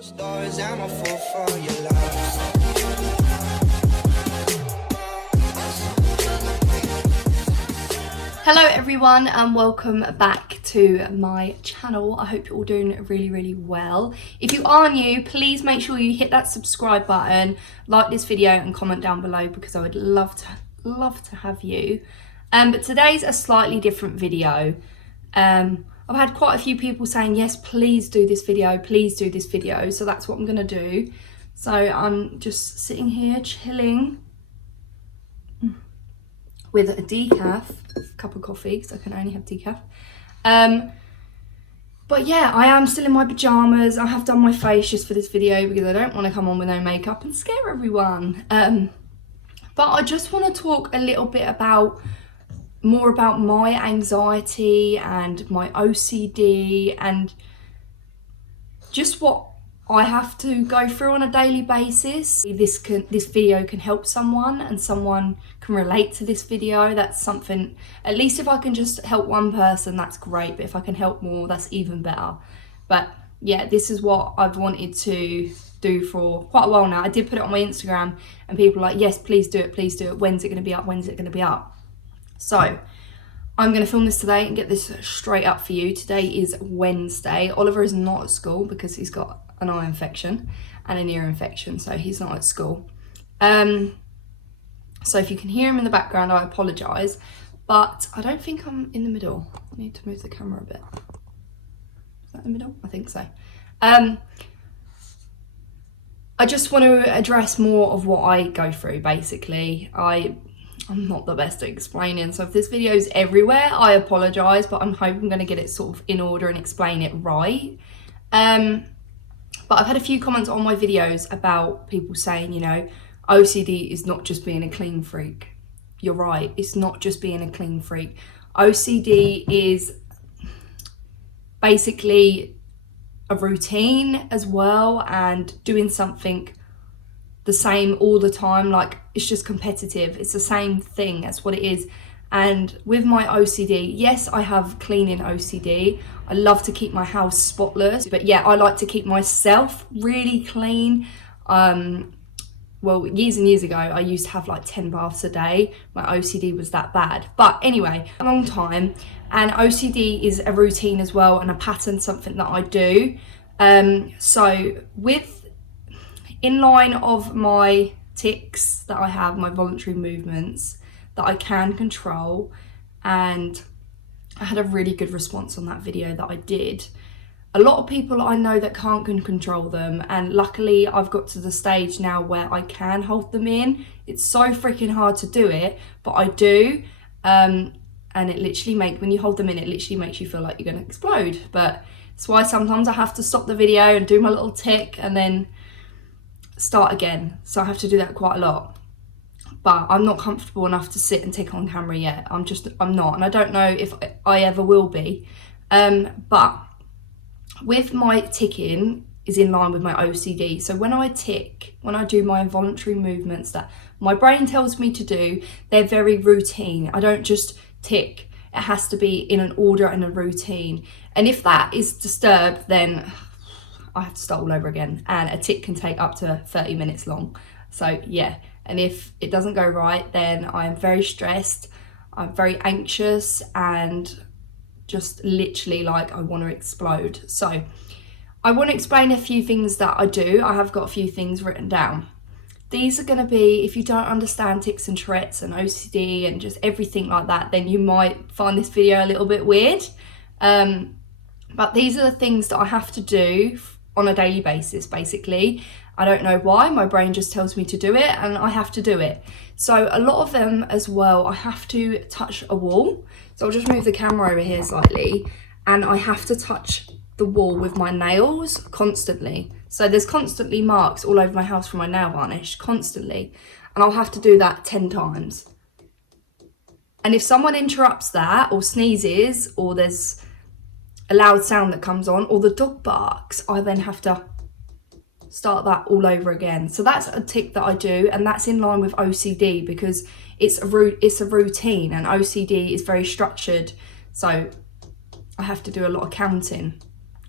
Stars, I'm a fool for your love. Hello everyone and welcome back to my channel. I hope you're all doing really well. If you are new, please make sure you hit that subscribe button, like this video and comment down below because I would love to have you. But today's a slightly different video. I've had quite a few people saying, yes, please do this video, so that's what I'm gonna do. So I'm just sitting here chilling with a decaf, cup of coffee, because I can only have decaf. But yeah, I am still in my pajamas. I have done my face just for this video because I don't want to come on with no makeup and scare everyone. But I just want to talk a little bit more about my anxiety and my OCD and just what I have to go through on a daily basis. This video can help someone and someone can relate to this video. That's something, at least if I can just help one person, that's great. But if I can help more, that's even better. But yeah, this is what I've wanted to do for quite a while now. I did put it on my Instagram and people were like, yes, please do it, please do it. When's it going to be up? When's it going to be up? So I'm going to film this today and get this straight up for you. Today is Wednesday. Oliver is not at school because he's got an eye infection and an ear infection, so he's not at school. So if you can hear him in the background, I apologise, but I don't think I'm in the middle. I need to move the camera a bit. Is that the middle? I think so. I just want to address more of what I go through, basically. I'm not the best at explaining, so if this video is everywhere, I apologise, but I'm hoping I'm going to get it sort of in order and explain it right. But I've had a few comments on my videos about people saying, you know, OCD is not just being a clean freak. You're right, it's not just being a clean freak. OCD is basically a routine as well, and doing something the same all the time, like it's just competitive. It's the same thing, that's what it is. And with my OCD, yes, I have cleaning OCD. I love to keep my house spotless, but yeah, I like to keep myself really clean. Well, years and years ago, I used to have like 10 baths a day. My OCD was that bad. But anyway, a long time. And OCD is a routine as well, and a pattern, something that I do. So in line of my tics that I have, my voluntary movements that I can control, and I had a really good response on that video that I did. A lot of people I know that can't control them, and luckily I've got to the stage now where I can hold them in. It's so freaking hard to do it, but I do, and it literally when you hold them in, it literally makes you feel like you're gonna explode. But that's why sometimes I have to stop the video and do my little tic and then start again. So I have to do that quite a lot. But I'm not comfortable enough to sit and tick on camera yet. I'm not, and I don't know if I ever will be. But with my ticking is in line with my OCD. So when I tick, when I do my involuntary movements that my brain tells me to do, they're very routine. I don't just tick. It has to be in an order and a routine. And if that is disturbed, then I have to start all over again. And a tick can take up to 30 minutes long. So yeah. And if it doesn't go right, then I am very stressed, I'm very anxious, and just literally like I want to explode. So I want to explain a few things that I do. I have got a few things written down. These are going to be, if you don't understand tics and Tourette's and OCD and just everything like that, then you might find this video a little bit weird. But these are the things that I have to do on a daily basis, basically. I don't know why, my brain just tells me to do it and I have to do it. So a lot of them as well, I have to touch a wall. So I'll just move the camera over here slightly, and I have to touch the wall with my nails constantly. So there's constantly marks all over my house from my nail varnish, constantly. And I'll have to do that 10 times. And if someone interrupts that or sneezes, or there's a loud sound that comes on, or the dog barks, I then have to start that all over again. So that's a tic that I do, and that's in line with OCD because it's a routine, and OCD is very structured, so I have to do a lot of counting.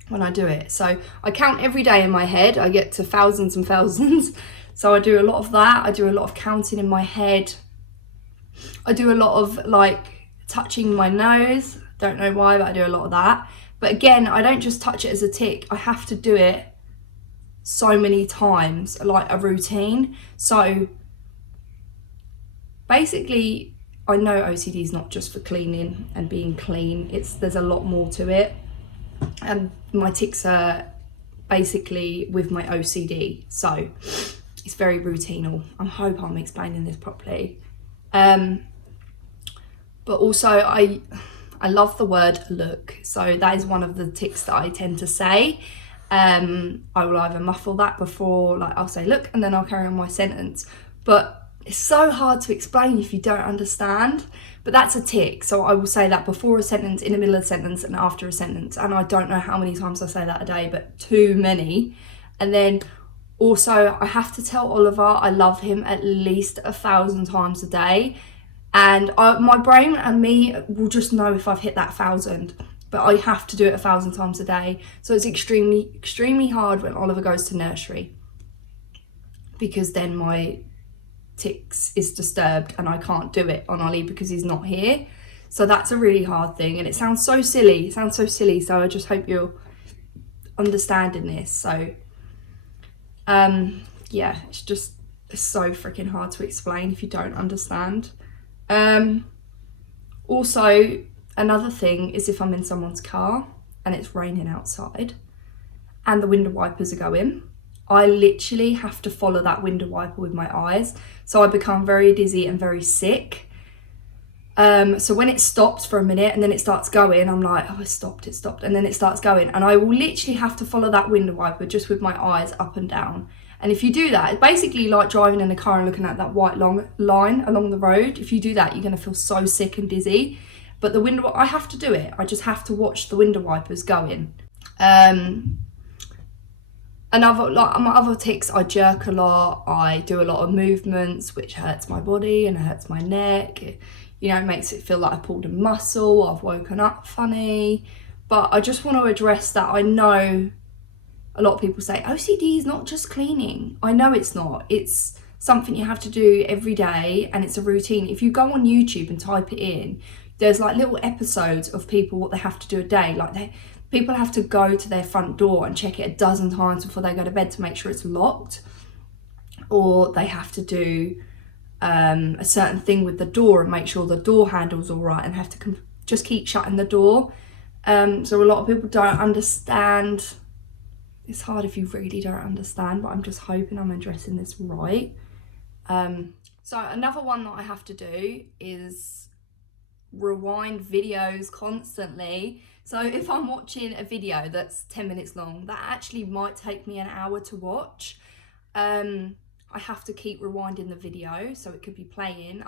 when I do it. So I count every day in my head. I get to thousands and thousands. So I do a lot of that. I do a lot of counting in my head. I do a lot of like touching my nose. Don't know why, but I do a lot of that. But again, I don't just touch it as a tic. I have to do it so many times, like a routine. So basically, I know OCD is not just for cleaning and being clean. There's a lot more to it. And my tics are basically with my OCD. So it's very routinal. I hope I'm explaining this properly. But also I love the word look. So that is one of the tics that I tend to say. I will either muffle that before, like I'll say look, and then I'll carry on my sentence. But it's so hard to explain if you don't understand. But that's a tic. So I will say that before a sentence, in the middle of a sentence, and after a sentence. And I don't know how many times I say that a day, but too many. And then also I have to tell Oliver I love him at least 1,000 times a day. And my brain and me will just know if I've hit that 1,000. But I have to do it 1,000 times a day. So it's extremely, extremely hard when Oliver goes to nursery, because then my tics is disturbed and I can't do it on Ollie because he's not here. So that's a really hard thing, and it sounds so silly. So I just hope you're understanding this. So yeah, it's so freaking hard to explain if you don't understand. Also, another thing is if I'm in someone's car and it's raining outside and the window wipers are going, I literally have to follow that window wiper with my eyes. So I become very dizzy and very sick. So when it stops for a minute and then it starts going, I'm like, oh, it stopped. And then it starts going. And I will literally have to follow that window wiper just with my eyes up and down. And if you do that, it's basically like driving in a car and looking at that white long line along the road. If you do that, you're going to feel so sick and dizzy. But I have to do it. I just have to watch the window wipers going. Another, like my other tics, I jerk a lot. I do a lot of movements, which hurts my body and hurts my neck. It makes it feel like I pulled a muscle. I've woken up funny. But I just want to address that. I know a lot of people say OCD is not just cleaning. I know it's not. It's something you have to do every day, and it's a routine. If you go on YouTube and type it in, there's like little episodes of people what they have to do a day. Like people have to go to their front door and check it 12 times before they go to bed to make sure it's locked, or they have to do a certain thing with the door and make sure the door handle's all right, and have to just keep shutting the door. So a lot of people don't understand. It's hard if you really don't understand, but I'm just hoping I'm addressing this right. So another one that I have to do is rewind videos constantly. So if I'm watching a video that's 10 minutes long, that actually might take me an hour to watch. I have to keep rewinding the video, so it could be playing.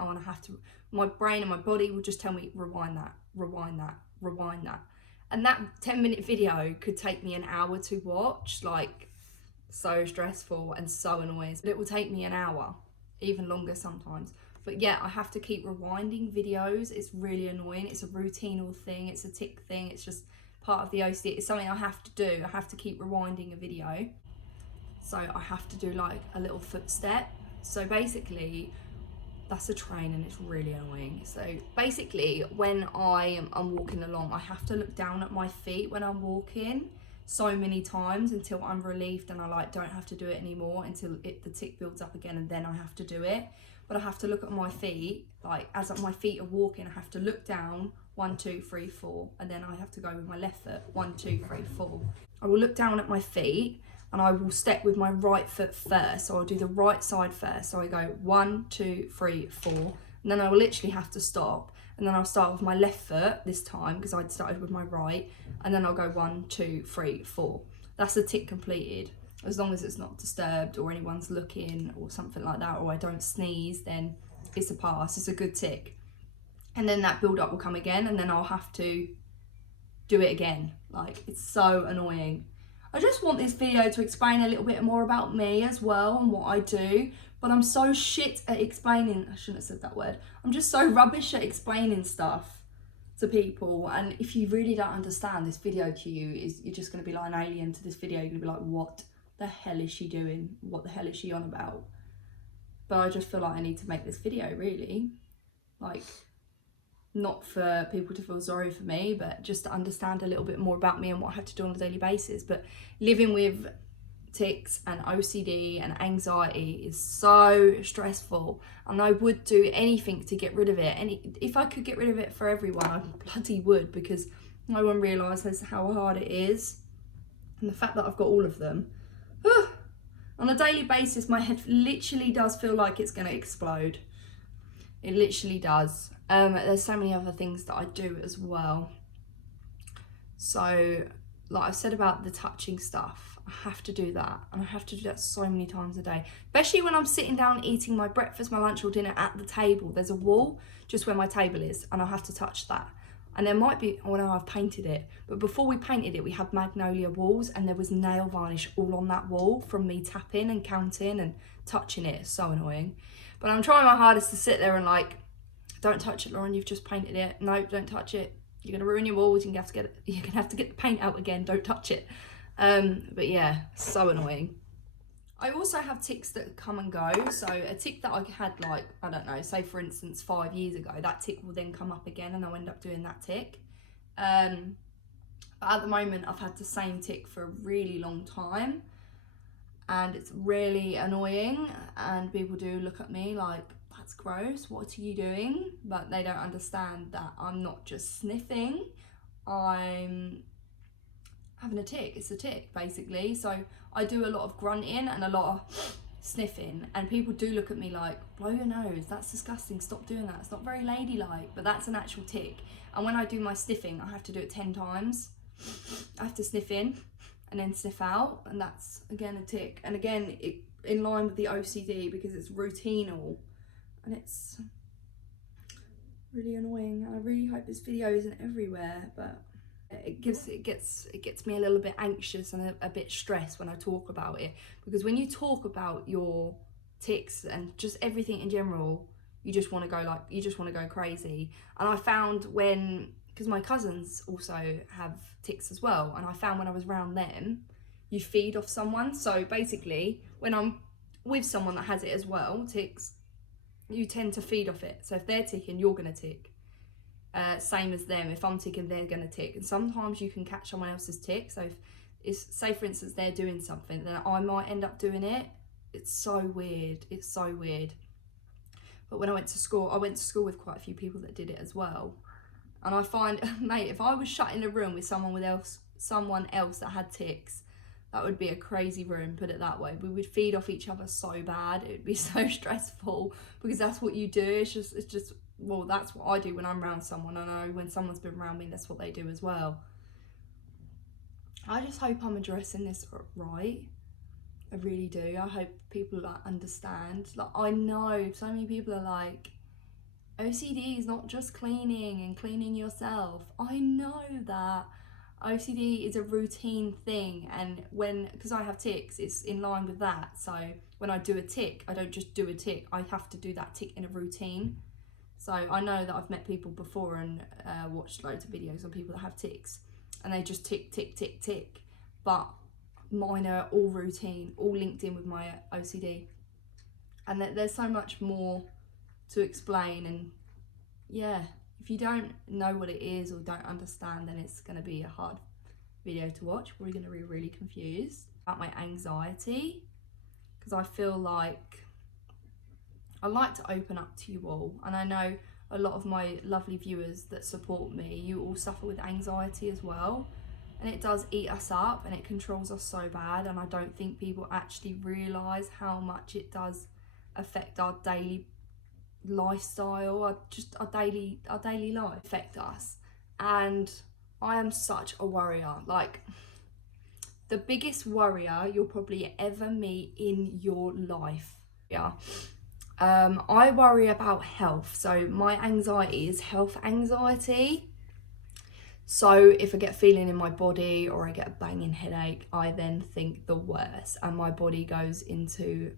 My brain and my body will just tell me, rewind that. And that 10-minute video could take me an hour to watch, like so stressful and so annoying. But it will take me an hour, even longer sometimes. But yeah, I have to keep rewinding videos. It's really annoying. It's a routinal thing. It's a tic thing. It's just part of the OCD. It's something I have to do. I have to keep rewinding a video. So I have to do like a little footstep. So basically, that's a train and it's really annoying. So basically, when I'm walking along, I have to look down at my feet when I'm walking so many times until I'm relieved and I don't have to do it anymore, until the tic builds up again, and then I have to do it. But I have to look at my feet, like as my feet are walking, I have to look down, 1, 2, 3, 4, and then I have to go with my left foot, 1, 2, 3, 4. I will look down at my feet and I will step with my right foot first. So I'll do the right side first. So I go 1, 2, 3, 4, and then I will literally have to stop. And then I'll start with my left foot this time because I'd started with my right, and then I'll go 1, 2, 3, 4. That's the tic completed. As long as it's not disturbed or anyone's looking or something like that, or I don't sneeze, then it's a pass. It's a good tic. And then that build up will come again, and then I'll have to do it again. Like, it's so annoying. I just want this video to explain a little bit more about me as well and what I do, but I'm so shit at explaining. I shouldn't have said that word. I'm just so rubbish at explaining stuff. to people, and if you really don't understand, this video to you is, you're just going to be like an alien to this video. You're going to be like, what the hell is she doing? What the hell is she on about? But I just feel like I need to make this video, really, like, not for people to feel sorry for me, but just to understand a little bit more about me and what I have to do on a daily basis. But living with tics and OCD and anxiety is so stressful, and I would do anything to get rid of it. And if I could get rid of it for everyone, I bloody would, because no one realises how hard it is. And the fact that I've got all of them, on a daily basis, my head literally does feel like it's going to explode. It literally does. There's so many other things that I do as well. So, like I said about the touching stuff, I have to do that. And I have to do that so many times a day. Especially when I'm sitting down eating my breakfast, my lunch or dinner at the table. There's a wall just where my table is, and I have to touch that. And there might be, oh no, I've painted it. But before we painted it, we had magnolia walls, and there was nail varnish all on that wall from me tapping and counting and touching it. It's so annoying. But I'm trying my hardest to sit there and like, don't touch it, Lauren, you've just painted it. No, don't touch it. You're gonna ruin your walls. You're gonna have to get the paint out again. Don't touch it. But yeah, so annoying. I also have tics that come and go. So a tic that I had, like, I don't know, say for instance 5 years ago, that tic will then come up again, and I'll end up doing that tic. But at the moment, I've had the same tic for a really long time, and it's really annoying, and people do look at me like, that's gross, what are you doing? But they don't understand that I'm not just sniffing, I'm having a tic. It's a tic, basically. So I do a lot of grunting and a lot of sniffing, and people do look at me like, blow your nose, that's disgusting, stop doing that, it's not very ladylike. But that's an actual tic. And when I do my sniffing, I have to do it 10 times. I have to sniff in and then sniff out, and that's again a tic. And again, in line with the OCD, because it's routinal, and it's really annoying. And I really hope this video isn't everywhere, but it gets me a little bit anxious and a bit stressed when I talk about it, because when you talk about your tics and just everything in general, you just want to go crazy. And I found because my cousins also have tics as well, and I found when I was around them, you feed off someone. So basically, when I'm with someone that has it as well, tics, you tend to feed off it. So if they're ticking, you're gonna tick. Same as them. If I'm ticking, they're gonna tick. And sometimes you can catch someone else's tick. So if it's, say for instance, they're doing something, then I might end up doing it. It's so weird. It's so weird. But when I went to school with quite a few people that did it as well. And I find, mate, if I was shut in a room with someone else that had tics, that would be a crazy room, put it that way. We would feed off each other so bad. It would be so stressful, because that's what you do. It's just, well, that's what I do when I'm around someone. I know when someone's been around me, that's what they do as well. I just hope I'm addressing this right. I really do. I hope people like understand. Like, I know so many people are like, OCD is not just cleaning and cleaning yourself. I know that. OCD is a routine thing, and because I have tics, it's in line with that. So when I do a tic, I don't just do a tic, I have to do that tic in a routine. So I know that I've met people before and watched loads of videos on people that have tics, and they just tick, tick, tick, tick. But mine are all routine, all linked in with my OCD. And there's so much more to explain, and yeah, if you don't know what it is or don't understand, then it's going to be a hard video to watch. We're going to be really confused about my anxiety, because I feel like I like to open up to you all, and I know a lot of my lovely viewers that support me, you all suffer with anxiety as well, and it does eat us up and it controls us so bad. And I don't think people actually realise how much it does affect our daily lifestyle, our daily life affect us. And I am such a worrier, like the biggest worrier you'll probably ever meet in your life. Yeah. I worry about health, so my anxiety is health anxiety. So if I get a feeling in my body or I get a banging headache, I then think the worst, and my body goes into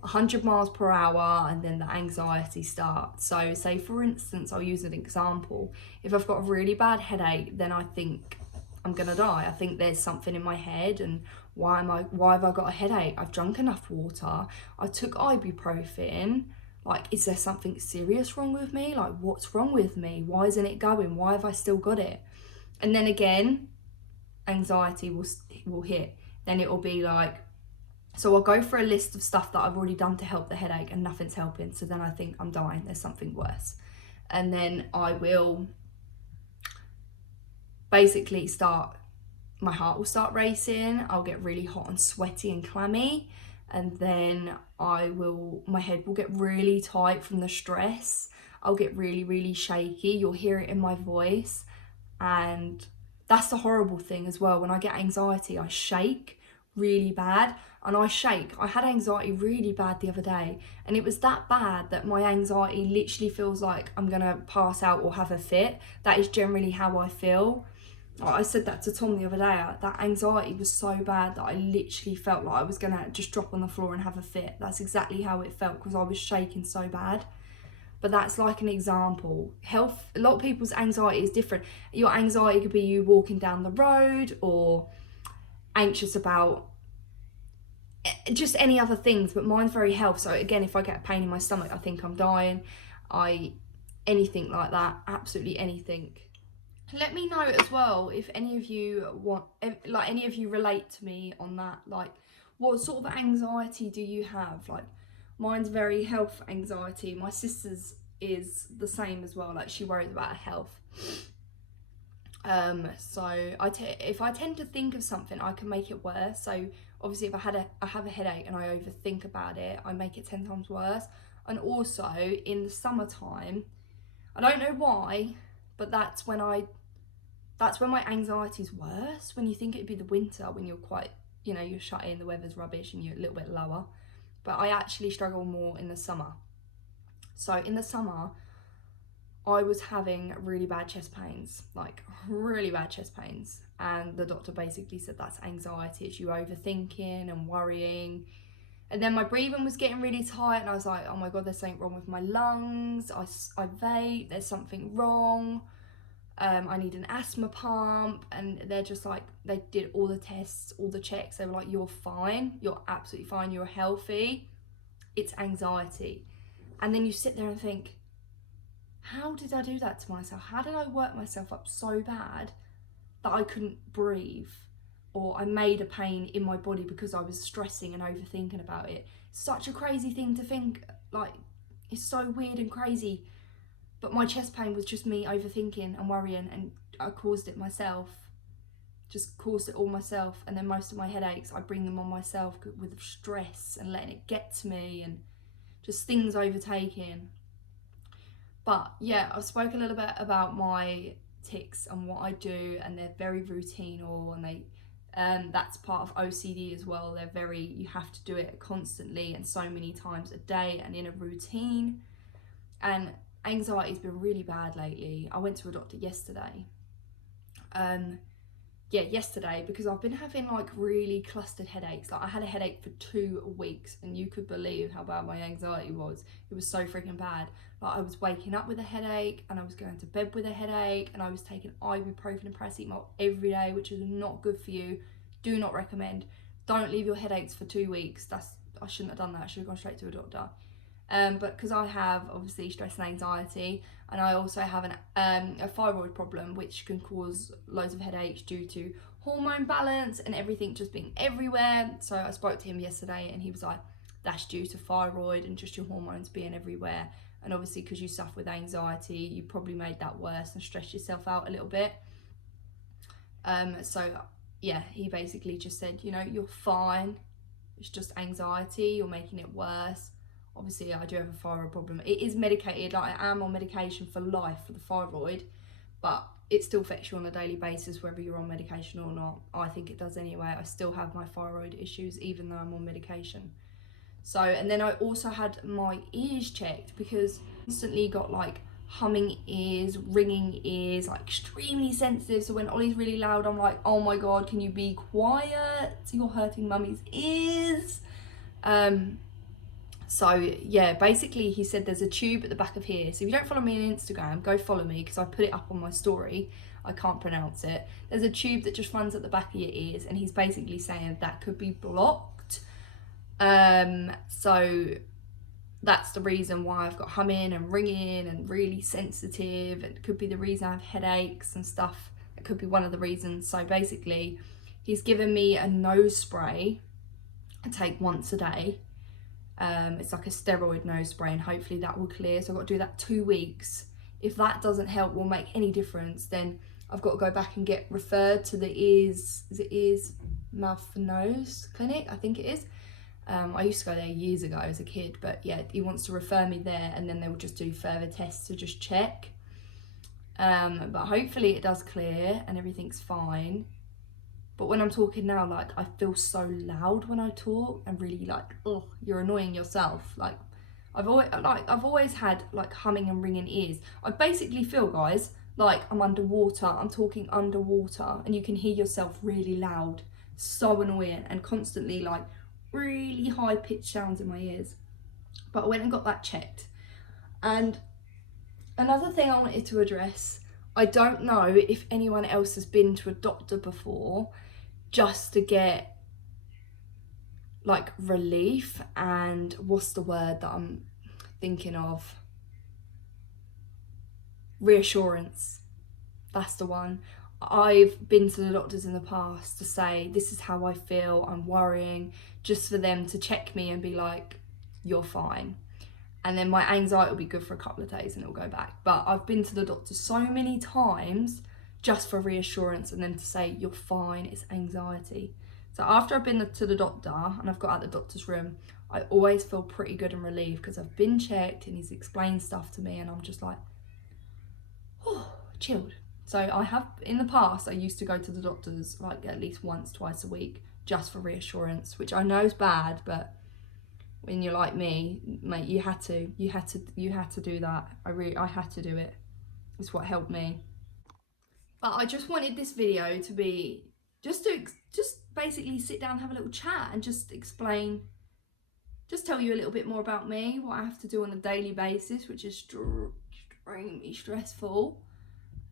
100 miles per hour, and then the anxiety starts. So say for instance, I'll use an example. If I've got a really bad headache, then I think I'm gonna die. I think there's something in my head, and why have I got a headache? I've drunk enough water, I took ibuprofen. Like, is there something serious wrong with me? Like, what's wrong with me? Why isn't it going? Why have I still got it? And then again, anxiety will hit. Then it will be like, so I'll go for a list of stuff that I've already done to help the headache and nothing's helping. So then I think I'm dying, there's something worse. And then I will basically my heart will start racing. I'll get really hot and sweaty and clammy. And then my head will get really tight from the stress. I'll get really, really shaky. You'll hear it in my voice. And that's the horrible thing as well. When I get anxiety, I shake really bad. And I had anxiety really bad the other day, and it was that bad that my anxiety literally feels like I'm gonna pass out or have a fit. That is generally how I feel. I said that to Tom the other day. That anxiety was so bad that I literally felt like I was gonna just drop on the floor and have a fit. That's exactly how it felt, because I was shaking so bad. But that's like an example. A lot of people's anxiety is different. Your anxiety could be you walking down the road, or anxious about just any other things, but mine's very health. So again, if I get a pain in my stomach, I think I'm dying. Anything like that, absolutely anything. Let me know as well if any of you any of you relate to me on that. Like, what sort of anxiety do you have? Like, mine's very health anxiety. My sister's is the same as well. Like, she worries about her health. So if I tend to think of something, I can make it worse. So obviously, if I have a headache and I overthink about it, I make it 10 times worse. And also in the summertime, I don't know why, but that's when my anxiety's worse. When you think it'd be the winter, when you're quite, you're shut in, the weather's rubbish and you're a little bit lower. But I actually struggle more in the summer. So in the summer, I was having really bad chest pains, like really bad chest pains. And the doctor basically said that's anxiety, it's you overthinking and worrying. And then my breathing was getting really tight, and I was like, oh my God, there's something wrong with my lungs. I vape, there's something wrong. I need an asthma pump. And they're just like, they did all the tests, all the checks. They were like, you're fine, you're absolutely fine, you're healthy. It's anxiety. And then you sit there and think, how did I do that to myself? How did I work myself up so bad that I couldn't breathe? Or I made a pain in my body because I was stressing and overthinking about it. Such a crazy thing to think. Like, it's so weird and crazy. But my chest pain was just me overthinking and worrying, and I caused it myself. Just caused it all myself. And then most of my headaches, I bring them on myself with stress and letting it get to me, and just things overtaking. But yeah, I've spoken a little bit about my tics and what I do, and they're very routinal, and that's part of OCD as well. You have to do it constantly and so many times a day and in a routine. And anxiety's been really bad lately. I went to a doctor yesterday. Yesterday, because I've been having like really clustered headaches. Like, I had a headache for 2 weeks, and you could believe how bad my anxiety was. It was so freaking bad. Like, I was waking up with a headache, and I was going to bed with a headache, and I was taking ibuprofen and paracetamol every day, which is not good for you. Do not recommend. Don't leave your headaches for 2 weeks. I shouldn't have done that. I should have gone straight to a doctor. But because I have obviously stress and anxiety, and I also have a thyroid problem, which can cause loads of headaches due to hormone balance and everything just being everywhere. So I spoke to him yesterday, and he was like, that's due to thyroid and just your hormones being everywhere. And obviously, because you suffer with anxiety, you probably made that worse and stressed yourself out a little bit. So yeah, he basically just said, you're fine. It's just anxiety. You're making it worse. Obviously, I do have a thyroid problem. It is medicated. Like, I am on medication for life for the thyroid, but it still affects you on a daily basis, whether you're on medication or not. I think it does anyway. I still have my thyroid issues, even though I'm on medication. So, and then I also had my ears checked, because I constantly got like humming ears, ringing ears, like extremely sensitive. So when Ollie's really loud, I'm like, oh my God, can you be quiet? You're hurting mummy's ears. So yeah, basically he said there's a tube at the back of here. So if you don't follow me on Instagram, go follow me, because I put it up on my story. I can't pronounce it. There's a tube that just runs at the back of your ears, and he's basically saying that could be blocked. So that's the reason why I've got humming and ringing and really sensitive. It could be the reason I have headaches and stuff. It could be one of the reasons. So basically, he's given me a nose spray I take once a day. It's like a steroid nose spray, and hopefully that will clear. So I've got to do that 2 weeks. If that doesn't help or make any difference, then I've got to go back and get referred to the ears, mouth and nose clinic, I think it is. I used to go there years ago as a kid, but yeah, he wants to refer me there, and then they will just do further tests to just check. But hopefully it does clear and everything's fine. But when I'm talking now, like, I feel so loud when I talk, and really like, oh, you're annoying yourself. Like, I've always had like humming and ringing ears. I basically feel, guys, like I'm underwater. I'm talking underwater, and you can hear yourself really loud. So annoying, and constantly like really high pitched sounds in my ears. But I went and got that checked. And another thing I wanted to address, I don't know if anyone else has been to a doctor before just to get like relief, and what's the word that I'm thinking of? Reassurance. That's the one. I've been to the doctors in the past to say, this is how I feel, I'm worrying, just for them to check me and be like, you're fine. And then my anxiety will be good for a couple of days and it'll go back. But I've been to the doctor so many times just for reassurance, and then to say, you're fine, it's anxiety. So after I've been to the doctor and I've got out the doctor's room, I always feel pretty good and relieved, because I've been checked and he's explained stuff to me, and I'm just like, oh, chilled. So I have, in the past, I used to go to the doctors like at least once, twice a week, just for reassurance, which I know is bad, but when you're like me, mate, you had to do that. I had to do it. It's what helped me. But I just wanted this video to be just basically sit down, have a little chat, and just explain, just tell you a little bit more about me, what I have to do on a daily basis, which is extremely stressful.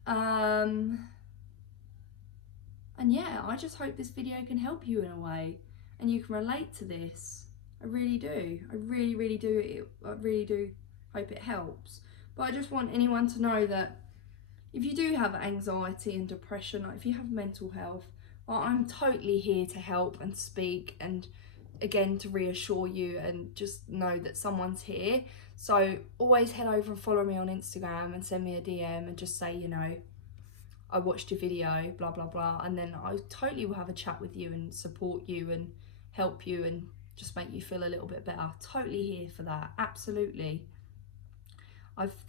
And yeah, I just hope this video can help you in a way, and you can relate to this. I really do. I really do. I really do hope it helps. But I just want anyone to know that if you do have anxiety and depression, like if you have mental health, well, I'm totally here to help and speak, and again to reassure you, and just know that someone's here. So always head over and follow me on Instagram and send me a DM and just say, you know, I watched your video, blah blah blah, and then I totally will have a chat with you and support you and help you and just make you feel a little bit better. Totally here for that, absolutely.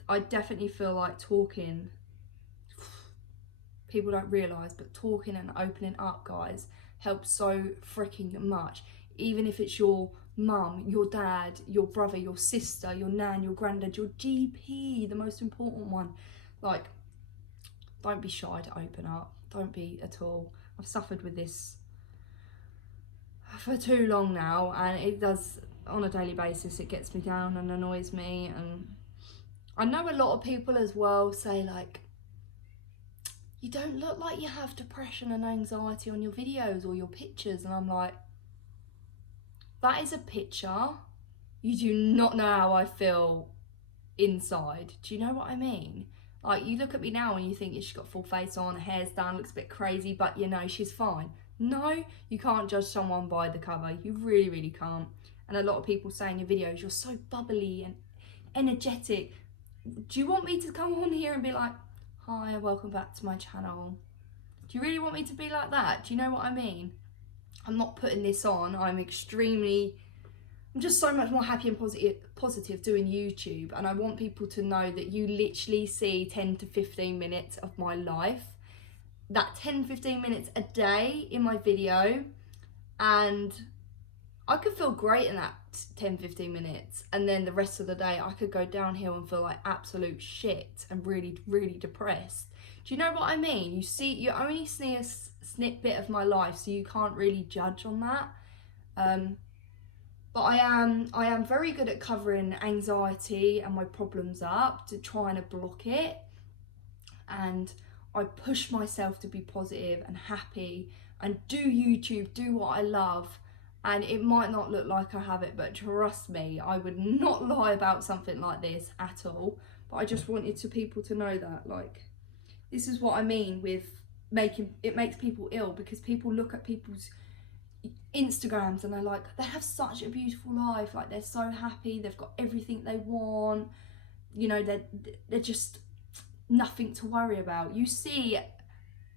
I definitely feel like talking, people don't realise, but talking and opening up, guys, helps so freaking much. Even if it's your mum, your dad, your brother, your sister, your nan, your granddad, your GP, the most important one. Like, don't be shy to open up. Don't be at all. I've suffered with this for too long now, and it does, on a daily basis, it gets me down and annoys me. And I know a lot of people as well say, like, you don't look like you have depression and anxiety on your videos or your pictures, and I'm like, that is a picture. You do not know how I feel inside. Do you know what I mean? Like, you look at me now and you think she's got full face on, hair's done, looks a bit crazy, but you know, she's fine. No, you can't judge someone by the cover. You really can't. And a lot of people say in your videos, you're so bubbly and energetic. Do you want me to come on here and be like, hi, welcome back to my channel? Do you really want me to be like that? Do you know what I mean? I'm not putting this on. I'm just so much more happy and positive doing YouTube, and I want people to know that you literally see 10 to 15 minutes of my life. That 10-15 minutes a day in my video, and I could feel great in that 10-15 minutes, and then the rest of the day I could go downhill and feel like absolute shit and really depressed. Do you know what I mean? You only see a snippet of my life, so you can't really judge on that. But I am very good at covering anxiety and my problems up, to trying to block it. And I push myself to be positive and happy and do YouTube, do what I love. And it might not look like I have it, but trust me, I would not lie about something like this at all. But I just wanted to people to know that, like, this is what I mean with making it makes people ill, because people look at people's Instagrams and they're like, they have such a beautiful life, like they're so happy, they've got everything they want, you know, they're just nothing to worry about. You see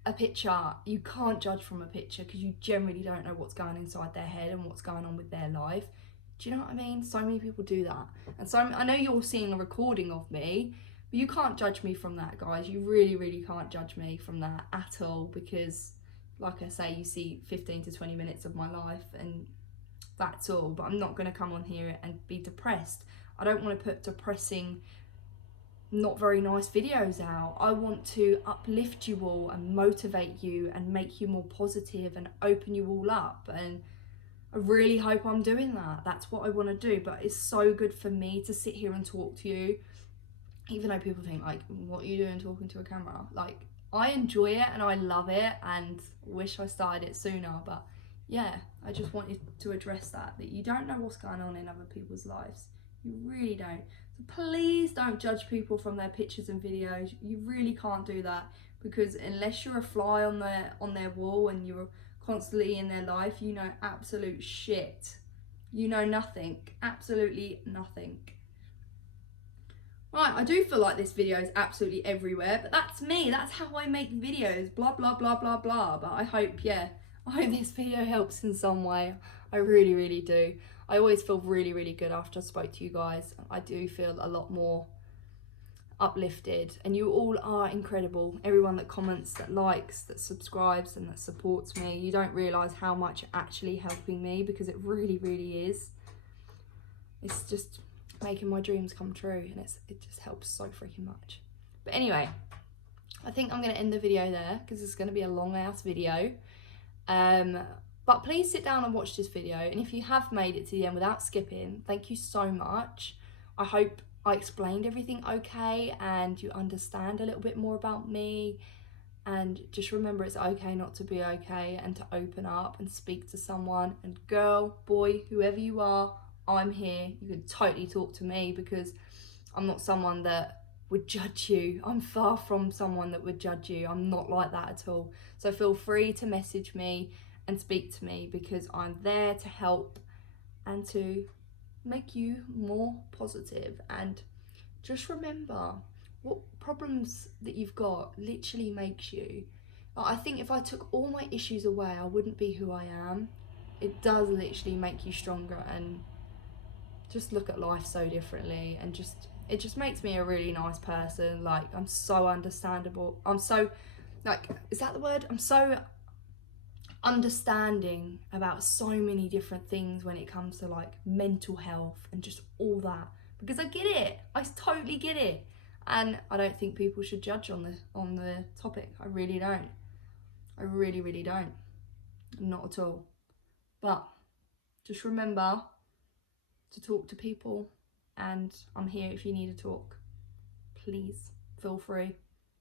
a picture, you can't judge from a picture because you generally don't know what's going inside their head and what's going on with their life. Do you know what I mean? So many people do that. And so I know you're seeing a recording of me, but you can't judge me from that, guys. You really, really can't judge me from that at all, because like I say, you see 15 to 20 minutes of my life and that's all. But I'm not going to come on here and be depressed. I don't want to put depressing, not very nice videos out. I want to uplift you all and motivate you and make you more positive and open you all up. And I really hope I'm doing that. That's what I want to do. But it's so good for me to sit here and talk to you, even though people think, like, what are you doing talking to a camera? Like, I enjoy it and I love it and wish I started it sooner. But yeah, I just wanted to address that you don't know what's going on in other people's lives. You really don't. So please don't judge people from their pictures and videos. You really can't do that, because unless you're a fly on their wall and you're constantly in their life, you know absolute shit. You know nothing. Absolutely nothing. Right, I do feel like this video is absolutely everywhere, but that's me. That's how I make videos. Blah, blah, blah, blah, blah. But I hope, I hope this video helps in some way. I really, really do. I always feel really, really good after I spoke to you guys. I do feel a lot more uplifted, and you all are incredible. Everyone that comments, that likes, that subscribes and that supports me. You don't realise how much you're actually helping me, because it really, really is. It's just making my dreams come true, and it just helps so freaking much. But anyway, I think I'm going to end the video there, because it's going to be a long ass video. But please sit down and watch this video, and if you have made it to the end without skipping, thank you so much. I hope I explained everything okay and you understand a little bit more about me. And just remember, it's okay not to be okay, and to open up and speak to someone. And girl, boy, whoever you are, I'm here. You can totally talk to me, because I'm not someone that would judge you. I'm far from someone that would judge you. I'm not like that at all. So feel free to message me and speak to me, because I'm there to help and to make you more positive. And just remember, what problems that you've got literally makes you. I think if I took all my issues away, I wouldn't be who I am. It does literally make you stronger and just look at life so differently, and it just makes me a really nice person. Like, I'm so understandable. I'm so, like, is that the word? I'm so understanding about so many different things when it comes to like mental health and just all that, because I get it. I totally get it. And I don't think people should judge on the topic. I really don't. I really, really don't. Not at all. But just remember to talk to people, and I'm here if you need to talk. Please feel free.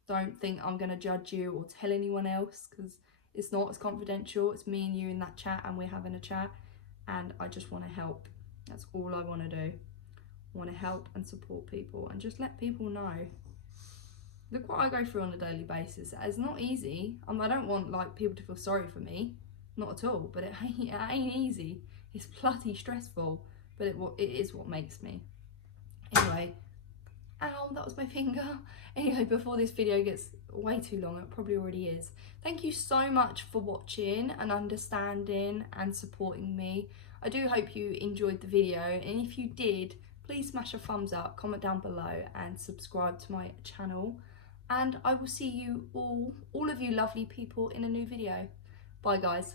Don't think I'm going to judge you or tell anyone else, because it's not. It's confidential. It's me and you in that chat, and we're having a chat, and I just want to help. That's all I want to do. I want to help and support people and just let people know. Look what I go through on a daily basis. It's not easy. I don't want like people to feel sorry for me, not at all, but it ain't easy. It's bloody stressful, but it is what makes me. Anyway, ow, that was my finger. Anyway, before this video gets way too long, it probably already is. Thank you so much for watching and understanding and supporting me. I do hope you enjoyed the video, and if you did, please smash a thumbs up, comment down below and subscribe to my channel. And I will see you all of you lovely people in a new video. Bye guys.